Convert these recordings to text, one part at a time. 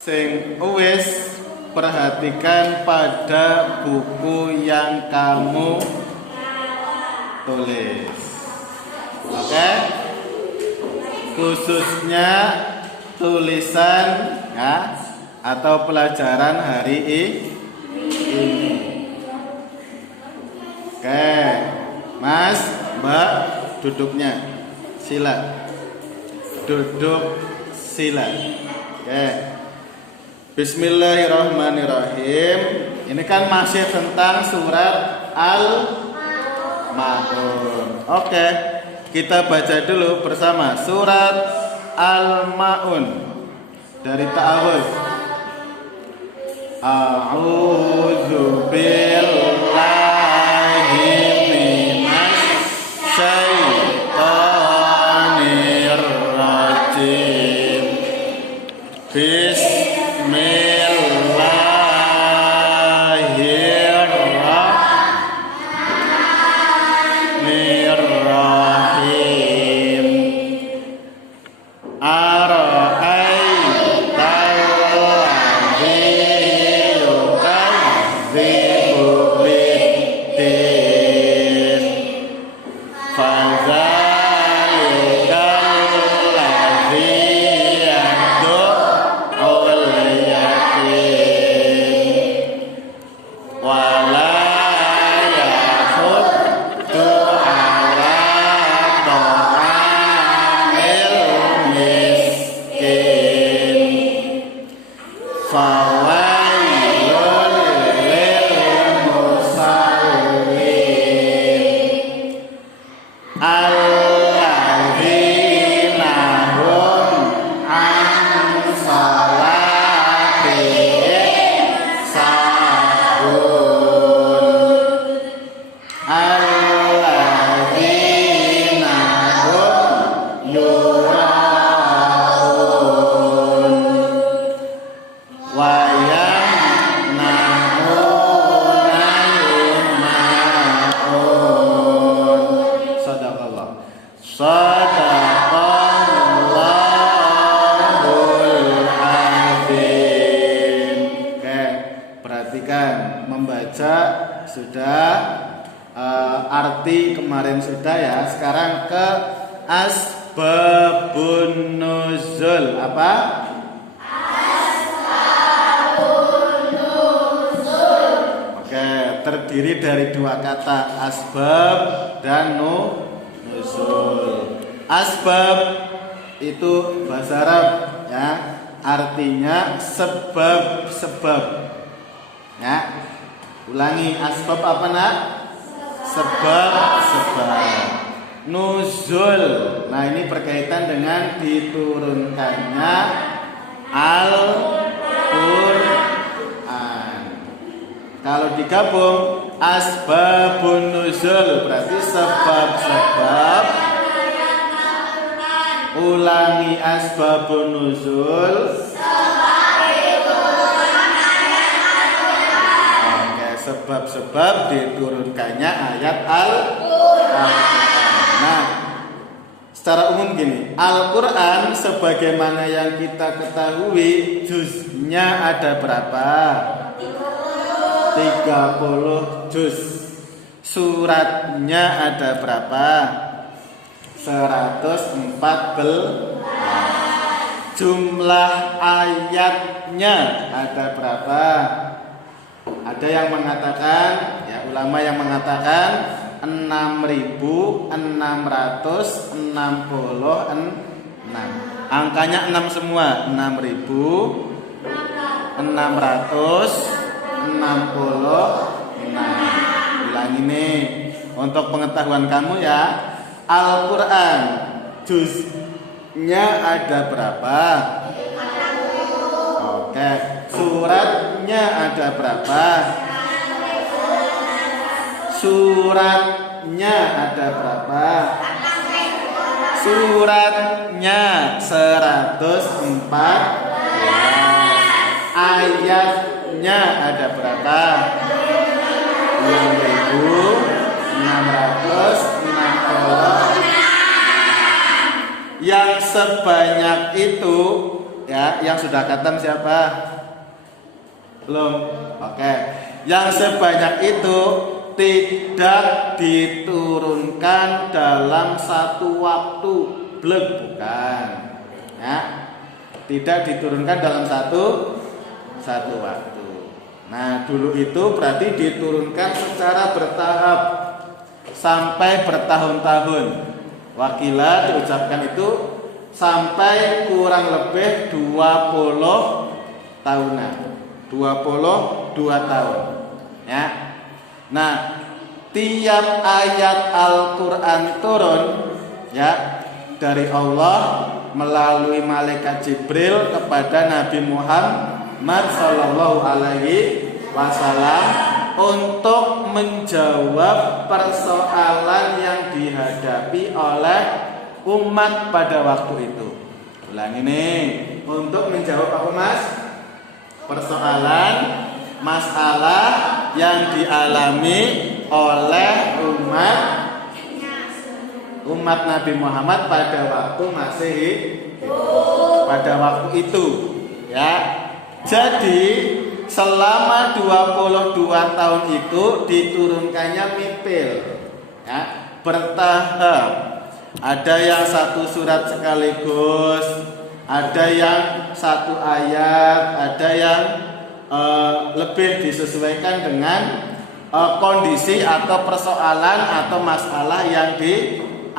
Sing wis perhatikan pada buku yang kamu tulis. Oke? Khususnya tulisan ya, atau pelajaran hari ini. Oke, Mas, Mbak, duduknya. Sila. Duduk sila. Oke. Bismillahirrahmanirrahim. Ini kan masih tentang surat Al-Ma'un. Oke, kita baca dulu bersama surat Al-Ma'un dari ta'awuz. A'udzu billahi minasy syaithanir rajim. Bismillahirrahmanirrahim. Ara'aital ladzi yukadzibu biddin. Fadzalikal ladzi yad'ul yatim wala yahuddu ala ta'amil miskin. Fawailul lil musallin alladzina hum an salatihim sahun. Alladzina hum yura'un wa yamna'unal ma'un. Sadaqallah. Sadaqallahul azim. Oke, perhatikan membaca sudah, arti kemarin sudah ya. Sekarang ke asbabun nuzul. Apa? Oke, terdiri dari dua kata, asbab dan nuzul. Asbab itu bahasa Arab ya, artinya sebab-sebab. Ya. Ulangi, asbab apa nak? Sebab-sebab. Nuzul. Nah, ini berkaitan dengan diturunkannya Al-Qur'an. Kalau digabung asbabun nuzul berarti sebab-sebab. Ulangi asbabun nuzul. Oke, sebab-sebab diturunkannya ayat Al-Qur'an. Nah, secara umum gini, Al-Qur'an sebagaimana yang kita ketahui juznya ada berapa? 30 juz. Suratnya ada berapa? 114. Jumlah ayatnya ada berapa? Ada yang mengatakan, ya ulama yang mengatakan 6.666. Angkanya 6 semua. 6.666. Ulangi nih untuk pengetahuan kamu ya. Al-Qur'an juznya ada berapa? Oke, suratnya ada berapa? Suratnya ada berapa? Suratnya 104. Ayatnya ada berapa? 6.660. Yang sebanyak itu ya, yang sudah khatam siapa? Belum. Oke. Yang sebanyak itu tidak diturunkan dalam satu waktu. Bukan. Ya. Tidak diturunkan dalam satu waktu. Nah, dulu itu berarti diturunkan secara bertahap sampai bertahun-tahun. Wakila diucapkan itu sampai kurang lebih 20 tahunan. 22 tahun. Ya. Nah, tiap ayat Al-Qur'an turun ya dari Allah melalui malaikat Jibril kepada Nabi Muhammad sallallahu alaihi wasallam untuk menjawab persoalan yang dihadapi oleh umat pada waktu itu. Ulangi nih, untuk menjawab apa Mas? Persoalan, masalah yang dialami oleh umat Nabi Muhammad pada waktu masih pada waktu itu, ya. Jadi selama 22 tahun itu diturunkannya mipil, ya, bertahap. Ada yang satu surat sekaligus, ada yang satu ayat, ada yang lebih disesuaikan dengan kondisi atau persoalan atau masalah yang dialami.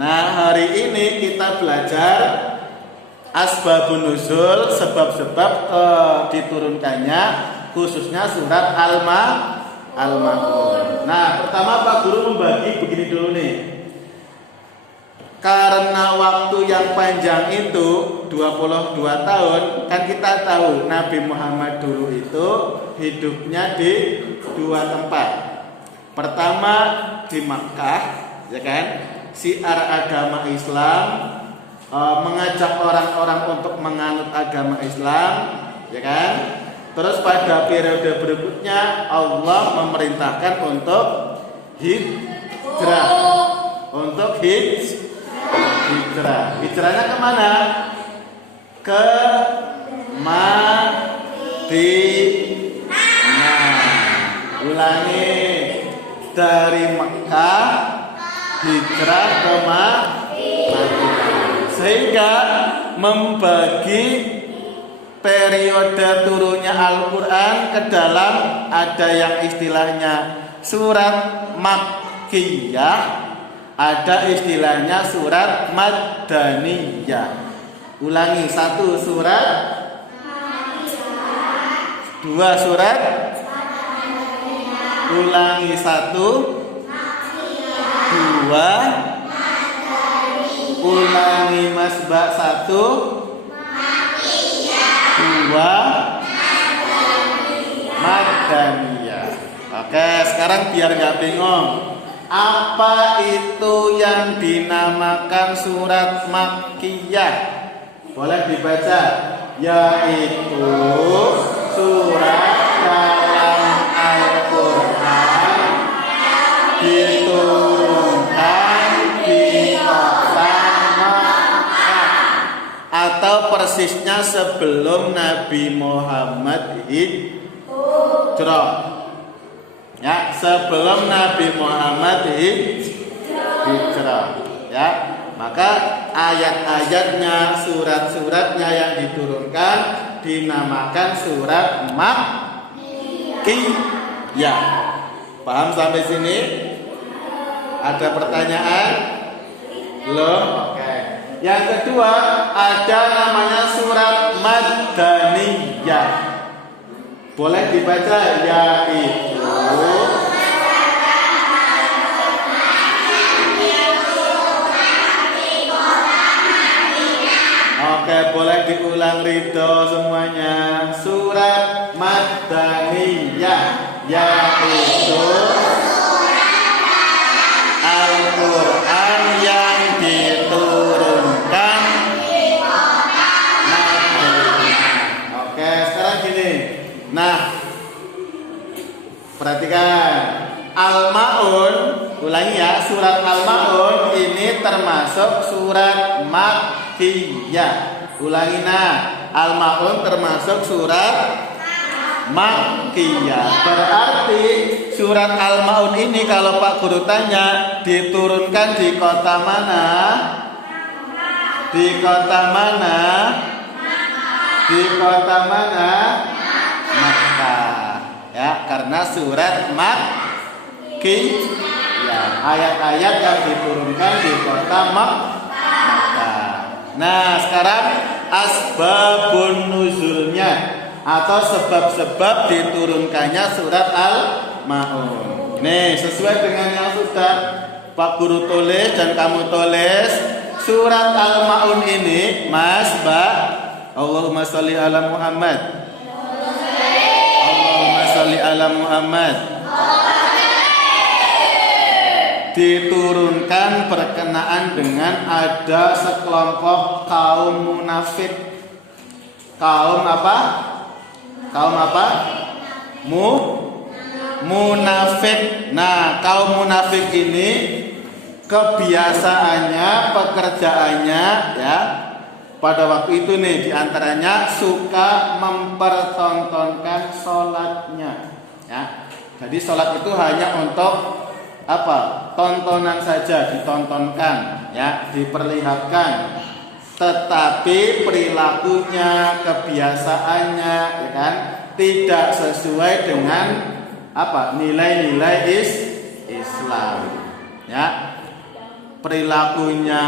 Nah, hari ini kita belajar asbabun nuzul, sebab-sebab diturunkannya khususnya surat Al-Ma'un. Nah, pertama Pak Guru membagi begini dulu nih. Karena waktu yang panjang itu 22 tahun, kan kita tahu Nabi Muhammad dulu itu hidupnya di dua tempat. Pertama di Makkah, ya kan? Syiar agama Islam, mengajak orang-orang untuk menganut agama Islam, ya kan? Terus pada periode berikutnya Allah memerintahkan untuk hijrah. Untuk hijrah. Hijrahnya kemana? Ke Madinah. Ulangi, dari Mekah hijrah ke Madinah. Sehingga membagi periode turunnya Al-Quran ke dalam, ada yang istilahnya surat Makkiyah, ada istilahnya surat Madaniyah. Ulangi, satu surat, dua surat, ulangi, satu, dua, ulangi Mas Mbak, satu, dua, Madaniyah. Oke, sekarang biar nggak bingung, apa itu yang dinamakan surat Makkiyah? Boleh dibaca, yaitu surat dalam Al-Quran diturunkan di kota Makkah, atau persisnya sebelum Nabi Muhammad hijrah. Ya, sebelum Nabi Muhammad hijrah, ya. Maka ayat-ayatnya, surat-suratnya yang diturunkan dinamakan surat Makkiyah. Paham sampai sini? Ada pertanyaan? Belum? Oke. Yang kedua, ada namanya surat Madaniyah. Boleh dibaca, yaitu Oke, boleh diulang Ridho semuanya. Surat Madaniyah, yaitu Al-Quran yang diturunkan Madinah. Oke, sekarang gini. Nah, perhatikan Al-Ma'un. Ulangi ya, surat Al-Ma'un ini termasuk surat Makkiyah. Ulangi nah, Al-Ma'un termasuk surat Makkiyah. Berarti surat Al-Ma'un ini kalau Pak Guru tanya diturunkan di kota mana? Di kota mana? Di kota mana? Makkah. Ya, karena surat Makkiyah. Ayat-ayat yang diturunkan di kota Makkah. Nah, sekarang asbabun nuzulnya atau sebab-sebab diturunkannya surat Al-Ma'un. Nih, sesuai dengan yang sudah Pak Guru tulis dan kamu tulis, surat Al-Ma'un ini, Mas, Mbak, Allahumma sholli ala Muhammad. Allahumma sholli ala Muhammad. Diturunkan berkenaan dengan ada sekelompok kaum munafik. Kaum apa? Kaum apa? Munafik. Nah, kaum munafik ini kebiasaannya, pekerjaannya ya, pada waktu itu nih diantaranya suka mempertontonkan sholatnya ya. Jadi sholat itu hanya untuk apa? Tontonan saja, ditontonkan ya, diperlihatkan. Tetapi perilakunya, kebiasaannya ya kan, tidak sesuai dengan apa? Nilai-nilai Islam ya. Perilakunya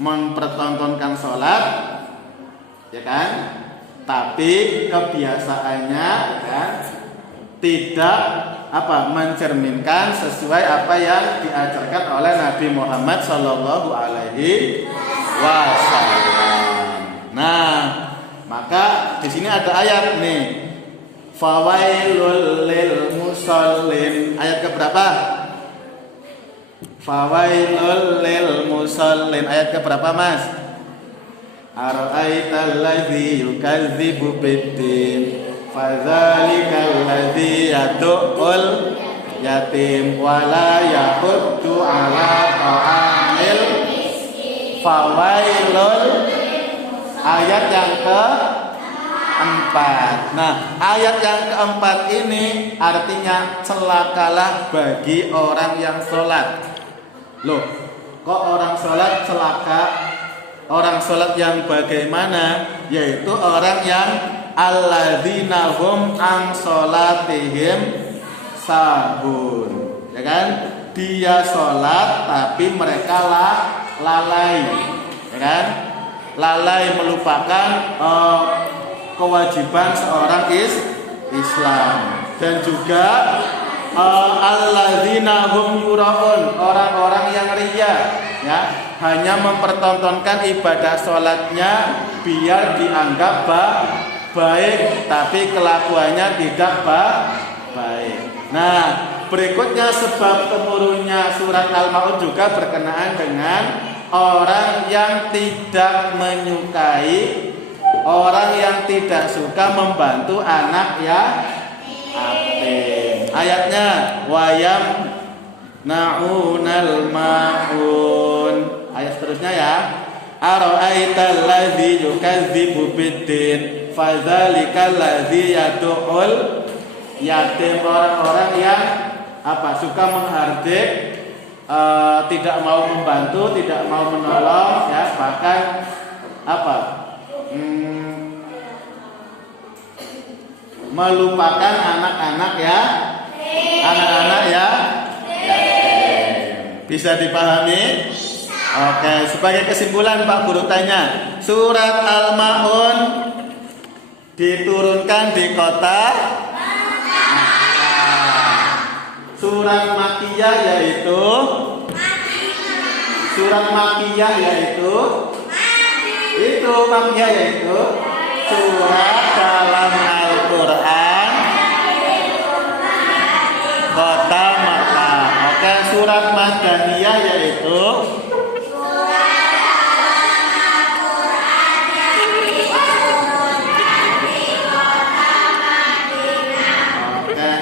mempertontonkan sholat ya kan, tapi kebiasaannya ya, tidak apa? Mencerminkan sesuai apa yang diajarkan oleh Nabi Muhammad Shallallahu Alaihi Wasallam. Nah, maka di sini ada ayat nih, fawailul lil musallin. Ayat keberapa? Fawailul lil musallin. Ayat keberapa, Mas? Ara'aital ladzi yukadzibu biddin fadzalikal ladzi yad'ul yatim wala yahuddu ala ta'amil fawailul. Ayat yang keempat. Nah, ayat yang keempat ini artinya celakalah bagi orang yang sholat. Loh, kok orang sholat celaka? Orang sholat yang bagaimana? Yaitu orang yang alladzina hum an sholatihim sahun, ya kan? Dia sholat tapi mereka lalai, ya kan? Lalai melupakan kewajiban seorang Islam. Dan juga alladzina hum yuraun, orang-orang yang riya, ya, hanya mempertontonkan ibadah sholatnya biar dianggap baik, tapi kelakuannya tidak baik. Nah, berikutnya sebab temurunnya surat Al-Ma'un juga berkenaan dengan orang yang tidak menyukai, orang yang tidak suka membantu anak yatim. Ayatnya wayam na'unal ma'un. Ayat seterusnya ya. Ara'aital ladzi yukadzibu biddin fadzalikal ladzi yad'ul yatim. Orang-orang yang apa? Suka menghardik, tidak mau membantu, tidak mau menolong ya, bahkan apa? Melupakan anak-anak ya. Anak-anak ya. Bisa dipahami? Oke, sebagai kesimpulan Pak Guru tanya, surat Al-Ma'un diturunkan di kota Makkah. Surat Makkiyah yaitu Makkiyah yaitu surat dalam Al-Quran kota Makkah. Oke, surat Madaniyah yaitu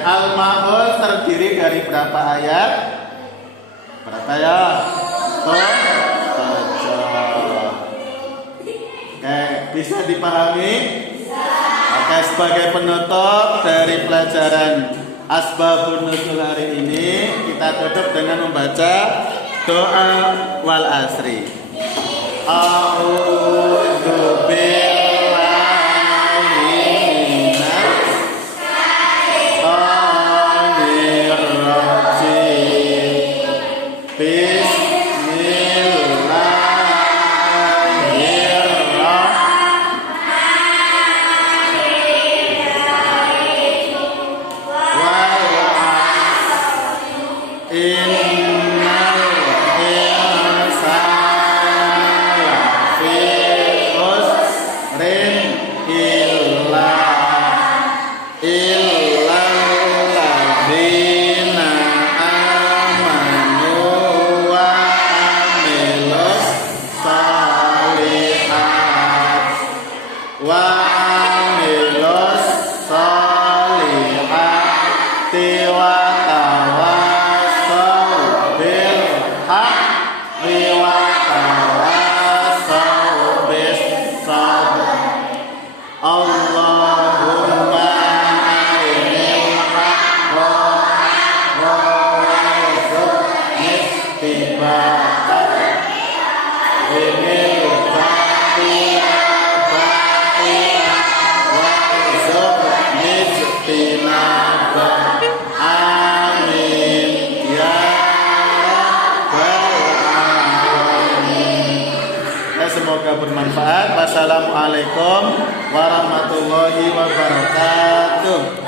Al-Ma'un terdiri dari berapa ayat? Berapa ya? 7. Bisa dipahami? Oke, sebagai penutup dari pelajaran Asbabun Nuzul hari ini, kita tutup dengan membaca doa wal asri. A'udzu billahi minas syaitonir rajim. Semoga bermanfaat. Wassalamualaikum warahmatullahi wabarakatuh.